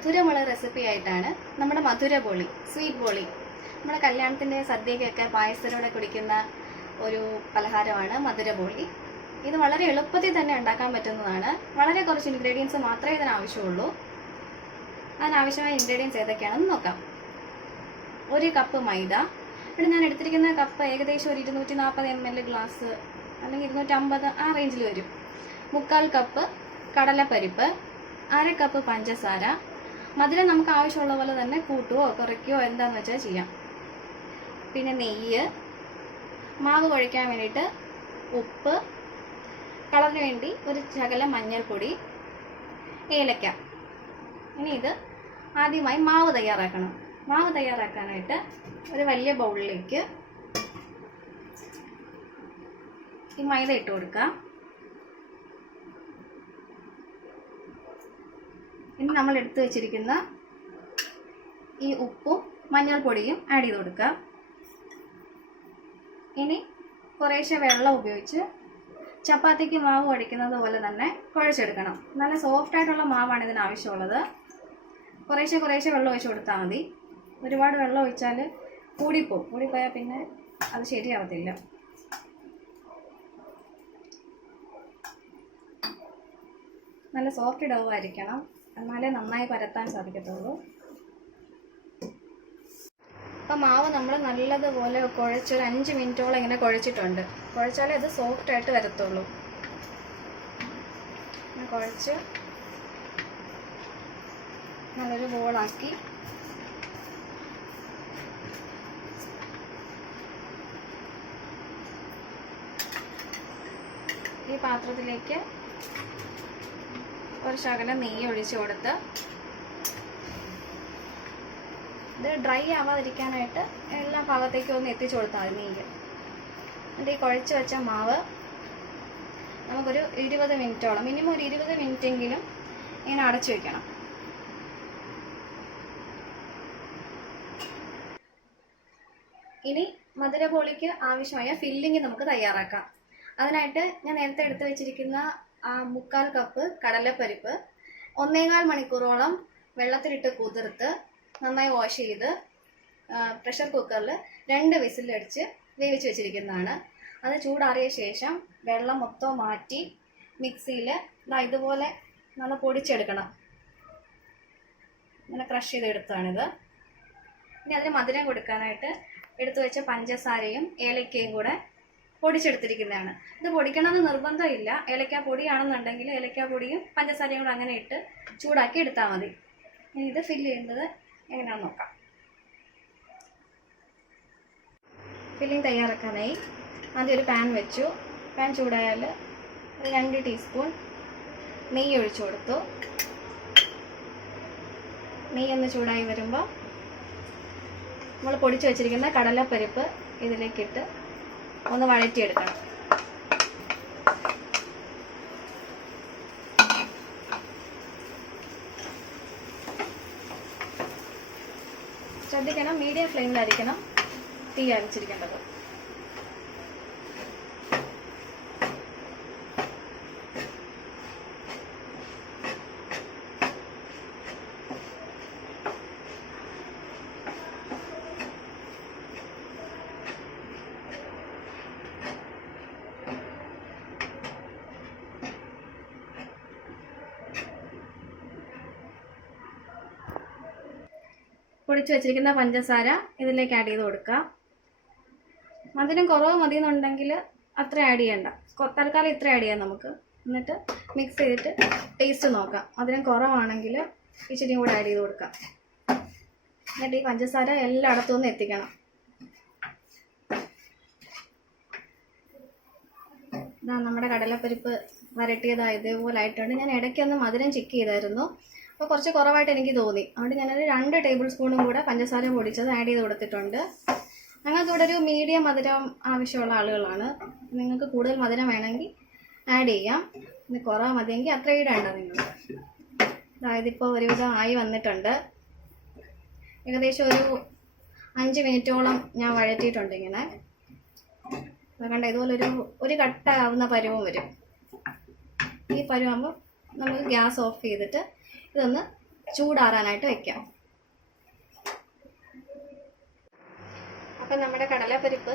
മധുരമുള്ള റെസിപ്പി ആയിട്ടാണ് നമ്മുടെ മധുര ബോളി, സ്വീറ്റ് ബോളി. നമ്മുടെ കല്യാണത്തിൻ്റെ സദ്യക്കൊക്കെ പായസത്തോടെ കുടിക്കുന്ന ഒരു പലഹാരമാണ് മധുര ബോളി. ഇത് വളരെ എളുപ്പത്തിൽ തന്നെ ഉണ്ടാക്കാൻ പറ്റുന്നതാണ്. വളരെ കുറച്ച് ഇൻഗ്രീഡിയൻസ് മാത്രമേ ഇതിന് ആവശ്യമുള്ളൂ. അതിനാവശ്യമായ ഇൻഗ്രീഡിയൻസ് ഏതൊക്കെയാണെന്ന് നോക്കാം. 1 കപ്പ് മൈദ. ഇവിടെ ഞാൻ എടുത്തിരിക്കുന്ന കപ്പ് ഏകദേശം ഒരു 240 ml ഗ്ലാസ് അല്ലെങ്കിൽ 250 ആ റേഞ്ചിൽ വരും. 3/4 കപ്പ് കടലപ്പരിപ്പ്, 1/2 കപ്പ് പഞ്ചസാര. മധുരം നമുക്ക് ആവശ്യമുള്ള പോലെ തന്നെ കൂട്ടുകയോ കുറയ്ക്കുകയോ എന്താണെന്ന് വെച്ചാൽ ചെയ്യാം. പിന്നെ നെയ്യ്, മാവ് കുഴയ്ക്കാൻ വേണ്ടിയിട്ട് ഉപ്പ്, കളറിന് വേണ്ടി ഒരു ശകലം മഞ്ഞൾപ്പൊടി, ഏലക്ക. ഇനി ഇത് ആദ്യമായി മാവ് തയ്യാറാക്കണം. മാവ് തയ്യാറാക്കാനായിട്ട് ഒരു വലിയ ബൗളിലേക്ക് ഈ മൈദ ഇട്ട് കൊടുക്കാം. ഇനി നമ്മൾ എടുത്തു വെച്ചിരിക്കുന്ന ഈ ഉപ്പും മഞ്ഞൾപ്പൊടിയും ആഡ് ചെയ്ത് കൊടുക്കാം. ഇനി കുറേശ്ശെ വെള്ളം ഉപയോഗിച്ച് ചപ്പാത്തിക്ക് മാവ് കുഴയ്ക്കുന്നത് പോലെ തന്നെ കുഴച്ചെടുക്കണം. നല്ല സോഫ്റ്റ് ആയിട്ടുള്ള മാവാണ് ഇതിന് ആവശ്യമുള്ളത്. കുറേശ്ശെ വെള്ളം ഒഴിച്ച് കൊടുത്താൽ മതി. ഒരുപാട് വെള്ളം ഒഴിച്ചാൽ കൂടിപ്പോയാൽ പിന്നെ അത് ശരിയാവത്തില്ല. നല്ല സോഫ്റ്റ് ഡവ് ആയിരിക്കണം, എന്നാലേ നന്നായി പരത്താൻ സാധിക്കത്തുള്ളൂ. അപ്പം മാവ് നമ്മൾ നല്ലതുപോലെ കുഴച്ചൊരു 5 മിനിറ്റോളം ഇങ്ങനെ കുഴച്ചിട്ടുണ്ട്. കുഴച്ചാലേ അത് സോഫ്റ്റായിട്ട് വരത്തുള്ളൂ. കുഴച്ച് നല്ലൊരു ബോളാക്കി ഈ പാത്രത്തിലേക്ക് ഒരു ശകലം നെയ്യ് ഒഴിച്ച് കൊടുത്ത് ഇത് ഡ്രൈ ആവാതിരിക്കാനായിട്ട് എല്ലാ ഭാഗത്തേക്കും ഒന്ന് എത്തിച്ചു കൊടുത്താൽ മതി നെയ്യ്. എന്നിട്ട് ഈ കുഴച്ച് വെച്ച മാവ് നമുക്കൊരു 20 മിനിറ്റോളം, മിനിമം ഒരു 20 മിനിറ്റെങ്കിലും ഇങ്ങനെ അടച്ചു വെക്കണം. ഇനി മധുര ബോളിക്ക് ആവശ്യമായ ഫില്ലിങ് നമുക്ക് തയ്യാറാക്കാം. അതിനായിട്ട് ഞാൻ നേരത്തെ എടുത്തു വെച്ചിരിക്കുന്ന 3/4 കപ്പ് കടലപ്പരിപ്പ് 1.25 മണിക്കൂറോളം വെള്ളത്തിലിട്ട് കുതിർത്ത് നന്നായി വാഷ് ചെയ്ത് പ്രഷർ കുക്കറിൽ 2 വിസിലടിച്ച് വേവിച്ച് വെച്ചിരിക്കുന്നതാണ്. അത് ചൂടാറിയ ശേഷം വെള്ളം മൊത്തം മാറ്റി മിക്സിയിൽ ഇതുപോലെ നല്ല പൊടിച്ചെടുക്കണം. ഇങ്ങനെ ക്രഷ് ചെയ്തെടുത്താണിത്. ഇനി അതിന് മധുരം കൊടുക്കാനായിട്ട് എടുത്തു വെച്ച പഞ്ചസാരയും ഏലക്കയും കൂടെ പൊടിച്ചെടുത്തിരിക്കുന്നതാണ്. ഇത് പൊടിക്കണമെന്ന് നിർബന്ധമില്ല. ഏലക്ക പൊടിയാണെന്നുണ്ടെങ്കിൽ ഏലക്ക പൊടിയും പഞ്ചസാരയും കൂടെ അങ്ങനെ ഇട്ട് ചൂടാക്കി എടുത്താൽ മതി. ഇനി ഇത് ഫില്ല് ചെയ്യുന്നത് എങ്ങനെയാണെന്ന് നോക്കാം. ഫില്ലിങ് തയ്യാറാക്കാനായി ആദ്യം ഒരു പാൻ വെച്ചു. പാൻ ചൂടായാൽ ഒരു 2 ടീസ്പൂൺ നെയ്യ് ഒഴിച്ചു കൊടുത്തു. നെയ്യൊന്ന് ചൂടായി വരുമ്പോൾ നമ്മൾ പൊടിച്ചു വെച്ചിരിക്കുന്ന കടലപ്പരിപ്പ് ഇതിലേക്കിട്ട് ഒന്ന് വഴറ്റിയെടുക്കണം. ശ്രദ്ധിക്കണം, മീഡിയം ഫ്ലെയിമിലായിരിക്കണം തീ അരച്ചിരിക്കേണ്ടത്. പൊടിച്ചു വെച്ചിരിക്കുന്ന പഞ്ചസാര ഇതിലേക്ക് ആഡ് ചെയ്ത് കൊടുക്കാം. മധുരം കുറവ് മതി എന്നുണ്ടെങ്കിൽ അത്ര ആഡ് ചെയ്യണ്ട, തൽക്കാലം ഇത്ര ആഡ് ചെയ്യാം നമുക്ക്. എന്നിട്ട് മിക്സ് ചെയ്തിട്ട് ടേസ്റ്റ് നോക്കാം. മധുരം കുറവാണെങ്കിൽ ഇച്ചിരി കൂടെ ആഡ് ചെയ്ത് കൊടുക്കാം. എന്നിട്ട് ഈ പഞ്ചസാര എല്ലായിടത്തും ഒന്ന് എത്തിക്കണം. ഇതാ നമ്മുടെ കടലപ്പരിപ്പ് വരട്ടിയതായത് ഇതേപോലെ ആയിട്ടുണ്ട്. ഞാൻ ഇടയ്ക്കൊന്ന് മധുരം ചെക്ക് ചെയ്തായിരുന്നു. അപ്പോൾ കുറച്ച് കുറവായിട്ട് എനിക്ക് തോന്നി. അതുകൊണ്ട് ഞാനൊരു 2 ടേബിൾ സ്പൂണും കൂടെ പഞ്ചസാര പൊടിച്ചത് ആഡ് ചെയ്ത് കൊടുത്തിട്ടുണ്ട്. ഞങ്ങൾക്ക് ഇവിടെ ഒരു മീഡിയം മധുരം ആവശ്യമുള്ള ആളുകളാണ്. നിങ്ങൾക്ക് കൂടുതൽ മധുരം വേണമെങ്കിൽ ആഡ് ചെയ്യാം. ഇനി കുറവ് മതിയെങ്കിൽ അത്ര ഇടേണ്ട നിങ്ങൾ. അതായത് ഇപ്പോൾ ഒരുവിധം ആയി വന്നിട്ടുണ്ട്. ഏകദേശം ഒരു 5 മിനിറ്റോളം ഞാൻ വഴറ്റിയിട്ടുണ്ട്. ഇങ്ങനെ കണ്ട ഇതുപോലെ ഒരു കട്ട ആവുന്ന പരുവം വരും. ഈ പരുവാകുമ്പോൾ നമുക്ക് ഗ്യാസ് ഓഫ് ചെയ്തിട്ട് ഇതൊന്ന് ചൂടാറാനായിട്ട് വെക്കാം. അപ്പം നമ്മുടെ കടലപ്പരിപ്പ്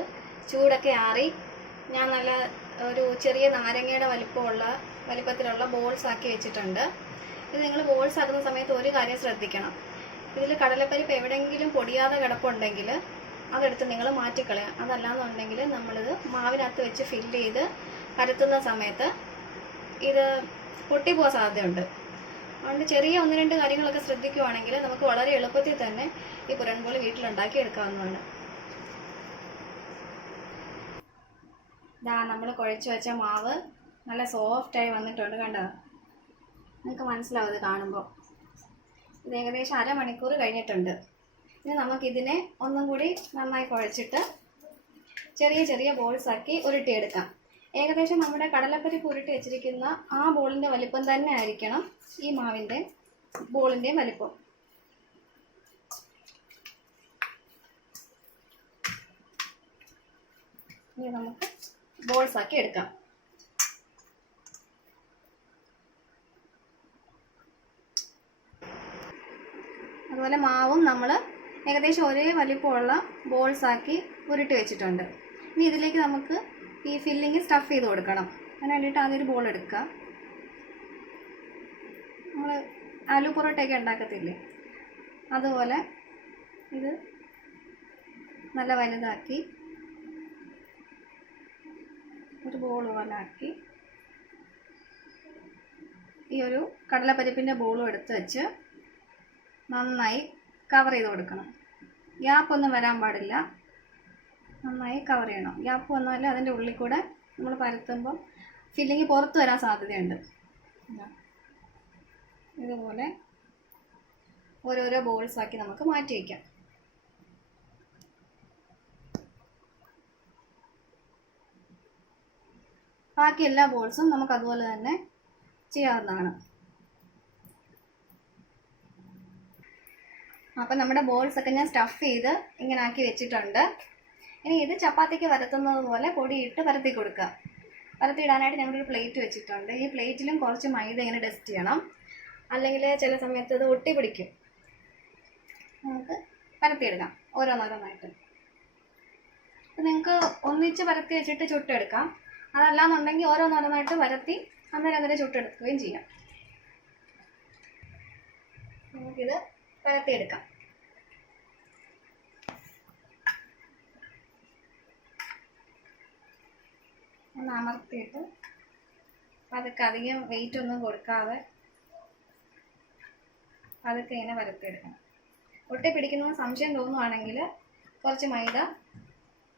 ചൂടൊക്കെ ആറി ഞാൻ നല്ല ഒരു ചെറിയ നാരങ്ങയുടെ വലിപ്പത്തിലുള്ള ബോൾസ് ആക്കി വെച്ചിട്ടുണ്ട്. ഇത് നിങ്ങൾ ബോൾസ് ആക്കുന്ന സമയത്ത് ഒരു കാര്യം ശ്രദ്ധിക്കണം. ഇതിൽ കടലപ്പരിപ്പ് എവിടെയെങ്കിലും പൊടിയാതെ കിടപ്പുണ്ടെങ്കിൽ അതെടുത്ത് നിങ്ങൾ മാറ്റിക്കളയാം. അതല്ലാന്നുണ്ടെങ്കിൽ നമ്മളിത് മാവിനകത്ത് വെച്ച് ഫില്ല് ചെയ്ത് പരത്തുന്ന സമയത്ത് ഇത് പൊട്ടിപ്പോകാൻ സാധ്യതയുണ്ട്. അതുകൊണ്ട് ചെറിയ 1-2 കാര്യങ്ങളൊക്കെ ശ്രദ്ധിക്കുവാണെങ്കിൽ നമുക്ക് വളരെ എളുപ്പത്തിൽ തന്നെ ഈ പുരൺപോളി വീട്ടിലുണ്ടാക്കി എടുക്കാവുന്നതാണ്. നമ്മൾ കുഴച്ച് വെച്ച മാവ് നല്ല സോഫ്റ്റായി വന്നിട്ടുണ്ട്. കണ്ടോ? നിങ്ങൾക്ക് മനസ്സിലാവും ഇത് കാണുമ്പോൾ. ഇത് ഏകദേശം അരമണിക്കൂർ കഴിഞ്ഞിട്ടുണ്ട്. ഇനി നമുക്കിതിനെ ഒന്നും കൂടി നന്നായി കുഴച്ചിട്ട് ചെറിയ ചെറിയ ബോൾസ് ആക്കി ഉരുട്ടിയെടുക്കാം. ഏകദേശം നമ്മുടെ കടലപ്പരിപ്പ് ഉരുട്ടി വെച്ചിരിക്കുന്ന ആ ബോളിൻ്റെ വലിപ്പം തന്നെ ആയിരിക്കണം ഈ മാവിൻ്റെ ബോളിൻ്റെയും വലിപ്പം. ഇനി നമുക്ക് ബോൾസ് ആക്കി എടുക്കാം. അതുപോലെ മാവും നമ്മൾ ഏകദേശം ഒരേ വലിപ്പമുള്ള ബോൾസ് ആക്കി ഉരുട്ടി വെച്ചിട്ടുണ്ട്. ഇനി ഇതിലേക്ക് നമുക്ക് ഈ ഫില്ലിങ് സ്റ്റഫ് ചെയ്ത് കൊടുക്കണം. അതിന് വേണ്ടിയിട്ട് ആദ്യം ഒരു ബോൾ എടുക്കുക. നമ്മൾ ആലു പൊറോട്ടയൊക്കെ ഉണ്ടാക്കത്തില്ലേ, അതുപോലെ ഇത് നല്ല വലുതാക്കി ഒരു ബോൾ പോലെ ആക്കി ഈ ഒരു കടലപ്പരിപ്പിൻ്റെ ബോളും എടുത്ത് വെച്ച് നന്നായി കവർ ചെയ്ത് കൊടുക്കണം. ഗ്യാപ്പൊന്നും വരാൻ പാടില്ല. നന്നായി കവർ ചെയ്യണം. ഗ്യാപ്പ് വന്നാലും അതിൻ്റെ ഉള്ളിൽ കൂടെ നമ്മൾ പരത്തുമ്പം ഫില്ലിങ് പുറത്ത് വരാൻ സാധ്യതയുണ്ട്. ഇതുപോലെ ഓരോരോ ബോൾസ് ആക്കി നമുക്ക് മാറ്റി വയ്ക്കാം. ബാക്കി എല്ലാ ബോൾസും നമുക്ക് അതുപോലെ തന്നെ ചെയ്യാവുന്നതാണ്. അപ്പം നമ്മുടെ ബോൾസ് ഒക്കെ ഞാൻ സ്റ്റഫ് ചെയ്ത് ഇങ്ങനെ ആക്കി വെച്ചിട്ടുണ്ട്. ഇനി ഇത് ചപ്പാത്തിക്ക് പരത്തുന്നത് പോലെ പൊടിയിട്ട് പരത്തി കൊടുക്കുക. പരത്തിയിടാനായിട്ട് ഞങ്ങളൊരു പ്ലേറ്റ് വെച്ചിട്ടുണ്ട്. ഈ പ്ലേറ്റിലും കുറച്ച് മൈദ ഇങ്ങനെ ഡസ്റ്റ് ചെയ്യണം, അല്ലെങ്കിൽ ചില സമയത്ത് ഇത് ഒട്ടി പിടിക്കും. നമുക്ക് പരത്തിയെടുക്കാം ഓരോന്നോരോന്നായിട്ട്. നിങ്ങൾക്ക് ഒന്നിച്ച് പരത്തി വെച്ചിട്ട് ചുട്ടെടുക്കാം. അതല്ലാന്നുണ്ടെങ്കിൽ ഓരോന്നോരോന്നായിട്ട് പരത്തി അന്നേരം ചുട്ടെടുക്കുകയും ചെയ്യാം. നമുക്കിത് പരത്തിയെടുക്കാം. ഒന്ന് അമർത്തിയിട്ട് അതൊക്കെ അധികം വെയിറ്റ് ഒന്നും കൊടുക്കാതെ അതൊക്കെ ഇങ്ങനെ പരത്തിയെടുക്കണം. ഒട്ടി പിടിക്കുന്ന സംശയം തോന്നുവാണെങ്കിൽ കുറച്ച് മൈദ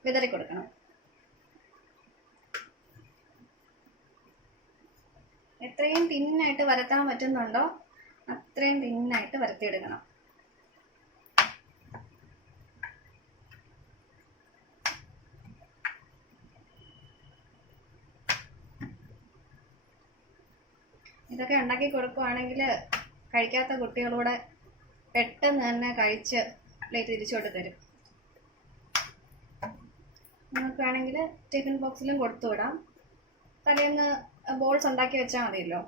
വിതറി കൊടുക്കണം. എത്രയും തിന്നായിട്ട് പരത്താൻ പറ്റുന്നുണ്ടോ അത്രയും തിന്നായിട്ട് പരത്തിയെടുക്കണം. ഇതൊക്കെ ഉണ്ടാക്കി കൊടുക്കുവാണെങ്കിൽ കഴിക്കാത്ത കുട്ടികളൂടെ പെട്ടെന്ന് തന്നെ കഴിച്ച് പ്ലേറ്റ് തിരിച്ചോട്ട് തരും. നിങ്ങൾക്ക് വേണമെങ്കിൽ ടിഫിൻ ബോക്സിലും കൊടുത്തു വിടാം. തലേന്ന് ബോൾസ് ഉണ്ടാക്കി വെച്ചാൽ മതിയല്ലോ.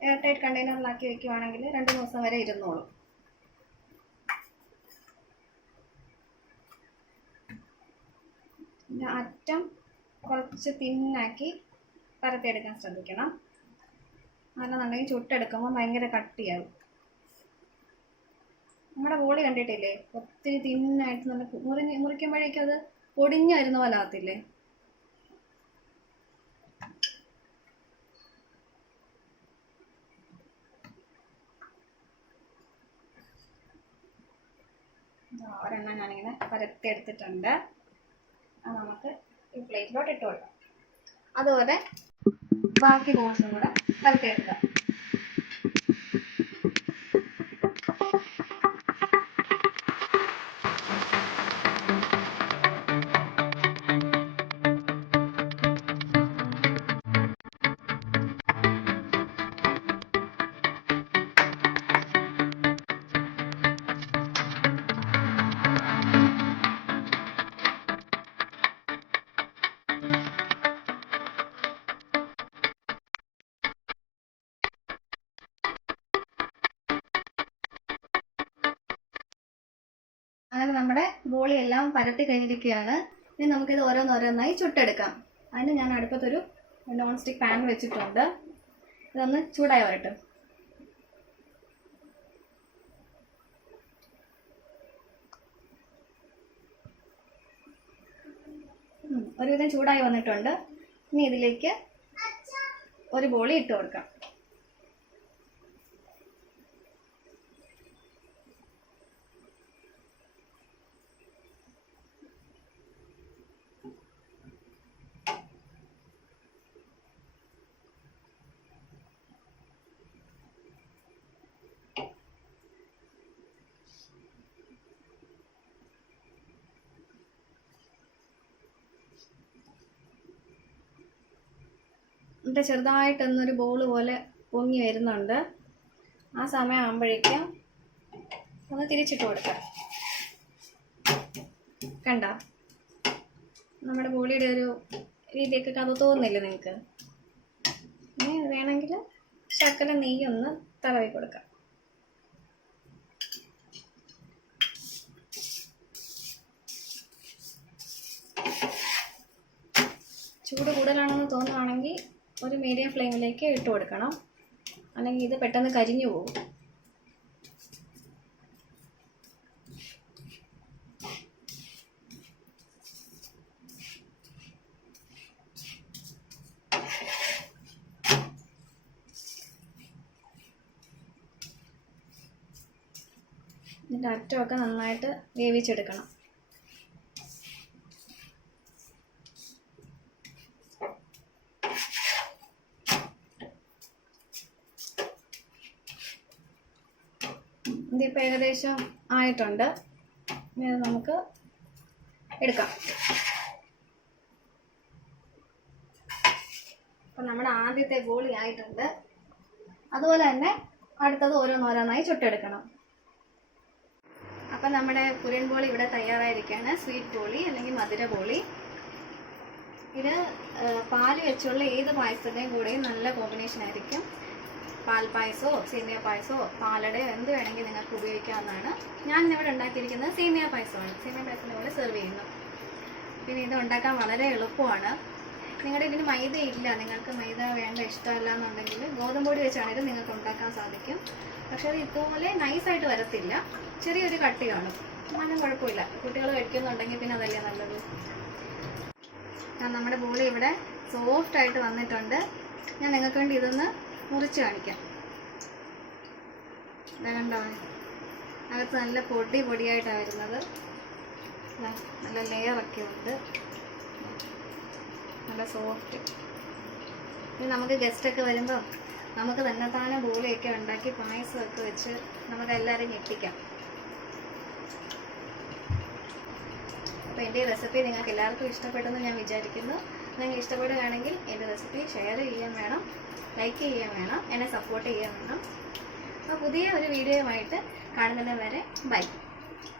എയർ ടൈറ്റ് കണ്ടെയ്നറിലാക്കി വെക്കുവാണെങ്കിൽ 2 ദിവസം വരെ ഇരുന്നോളും. പിന്നെ അറ്റം കുറച്ച് തിന്നാക്കി പരത്തിയെടുക്കാൻ ശ്രദ്ധിക്കണം. അല്ലെന്നുണ്ടെങ്കിൽ ചുട്ടെടുക്കുമ്പോൾ ഭയങ്കര കട്ടിയാകും. നമ്മുടെ ബോളി കണ്ടിട്ടില്ലേ, ഒത്തിരി തിന്നായിട്ട് നല്ല മുറിക്കുമ്പോഴേക്കും അത് പൊടിഞ്ഞു വരുന്ന പോലെ ആകത്തില്ലേ. ഒരെണ്ണം ഞാനിങ്ങനെ പരത്തി എടുത്തിട്ടുണ്ട്. അത് നമുക്ക് ഈ പ്ലേറ്റിലോട്ട് ഇട്ട് കൊടുക്കാം. അതുപോലെ ബാക്കി ബോൾസും കൂടെ പരത്തിയെടുക്കാം. നമ്മുടെ ബോളി എല്ലാം പരത്തി കഴിഞ്ഞിരിക്കുകയാണ്. ഇനി നമുക്കിത് ഓരോന്നോരോന്നായി ചുട്ടെടുക്കാം. അതിന് ഞാൻ അടുപ്പത്തൊരു നോൺ സ്റ്റിക്ക് പാൻ വെച്ചിട്ടുണ്ട്. ഇതൊന്ന് ചൂടായി വരട്ടെ. ഒരുവിധം ചൂടായി വന്നിട്ടുണ്ട്. ഇനി ഇതിലേക്ക് ഒരു ബോളി ഇട്ട് കൊടുക്കാം. എന്നിട്ട് ചെറുതായിട്ടൊന്നൊരു ബോൾ പോലെ പൊങ്ങി വരുന്നുണ്ട്. ആ സമയം ആകുമ്പോഴേക്കും ഒന്ന് തിരിച്ചിട്ട് കൊടുക്കാം. കണ്ട നമ്മുടെ ബോളിയുടെ ഒരു രീതിയൊക്കെ അത് തോന്നുന്നില്ല നിങ്ങൾക്ക്? ഇനി വേണമെങ്കിൽ ശകലം നെയ്യൊന്ന് തടവി കൊടുക്കാം. ചൂട് കൂടുതലാണെന്ന് തോന്നുകയാണെങ്കിൽ ഒരു മീഡിയം ഫ്ലെയിമിലേക്ക് ഇട്ട് കൊടുക്കണം, അല്ലെങ്കിൽ ഇത് പെട്ടെന്ന് കരിഞ്ഞു പോകും. ഇതിൻ്റെ അറ്റമൊക്കെ നന്നായിട്ട് വേവിച്ചെടുക്കണം. ഇതിപ്പോൾ ഏകദേശം ആയിട്ടുണ്ട്. ഇനി നമുക്ക് എടുക്കാം. അപ്പം നമ്മുടെ ആദ്യത്തെ ബോളി ആയിട്ടുണ്ട്. അതുപോലെ തന്നെ അടുത്തത് ഓരോന്നോരോന്നായി ചുട്ടെടുക്കണം. അപ്പം നമ്മുടെ പുരൻ ബോളി ഇവിടെ തയ്യാറായിരിക്കുകയാണ്. സ്വീറ്റ് ബോളി അല്ലെങ്കിൽ മധുര ബോളി. ഇത് പാല് വെച്ചുള്ള ഏത് പായസത്തിൻ്റെയും കൂടെയും നല്ല കോമ്പിനേഷൻ ആയിരിക്കും. പാൽ പായസമോ സേമിയ പായസമോ പാലടയോ എന്ത് വേണമെങ്കിൽ നിങ്ങൾക്ക് ഉപയോഗിക്കാവുന്നതാണ്. ഞാൻ ഇന്നിവിടെ ഉണ്ടാക്കിയിരിക്കുന്നത് സേമിയ പായസമാണ്. സേമിയ പായസത്തിൻ്റെ പോലെ സെർവ് ചെയ്യുന്നു. പിന്നെ ഇത് ഉണ്ടാക്കാൻ വളരെ എളുപ്പമാണ്. നിങ്ങളുടെ ഇതിന് മൈദ ഇല്ല, നിങ്ങൾക്ക് മൈദ വേണ്ട ഇഷ്ടമല്ല എന്നുണ്ടെങ്കിൽ ഗോതമ്പ് പൊടി വെച്ചാണെങ്കിലും നിങ്ങൾക്ക് ഉണ്ടാക്കാൻ സാധിക്കും. പക്ഷെ അത് ഇതുപോലെ നൈസായിട്ട് വരത്തില്ല, ചെറിയൊരു കട്ടി കാണും. എന്നാലും കുഴപ്പമില്ല, കുട്ടികൾ കഴിക്കുന്നുണ്ടെങ്കിൽ പിന്നെ അതല്ലേ നല്ലത്. നമ്മുടെ ബോളി ഇവിടെ സോഫ്റ്റായിട്ട് വന്നിട്ടുണ്ട്. ഞാൻ നിങ്ങൾക്ക് വേണ്ടി ഇതൊന്ന് മുറിച്ച് കാണിക്കാം. കണ്ടോ, അകത്ത് നല്ല പൊടിയായിട്ടാണ് വരുന്നത്. നല്ല ലെയറൊക്കെ ഉണ്ട്, നല്ല സോഫ്റ്റ്. ഇനി നമുക്ക് ഗസ്റ്റൊക്കെ വരുമ്പോൾ നമുക്ക് തന്നെത്താനെ ബോളിയൊക്കെ ഉണ്ടാക്കി പായസമൊക്കെ വെച്ച് നമുക്ക് എല്ലാവരും ഞെട്ടിക്കാം. അപ്പോൾ എൻ്റെ ഈ റെസിപ്പി നിങ്ങൾക്ക് എല്ലാവർക്കും ഇഷ്ടപ്പെട്ടെന്ന് ഞാൻ വിചാരിക്കുന്നു. നിങ്ങൾ ഇഷ്ടപ്പെടുകയാണെങ്കിൽ എൻ്റെ റെസിപ്പി ഷെയർ ചെയ്യാൻ വേണം, ലൈക്ക് ചെയ്യാൻ വേണം, എന്നെ സപ്പോർട്ട് ചെയ്യാൻ വേണം. അപ്പോൾ പുതിയ ഒരു വീഡിയോയുമായിട്ട് കാണുന്നത് വരെ ബൈ.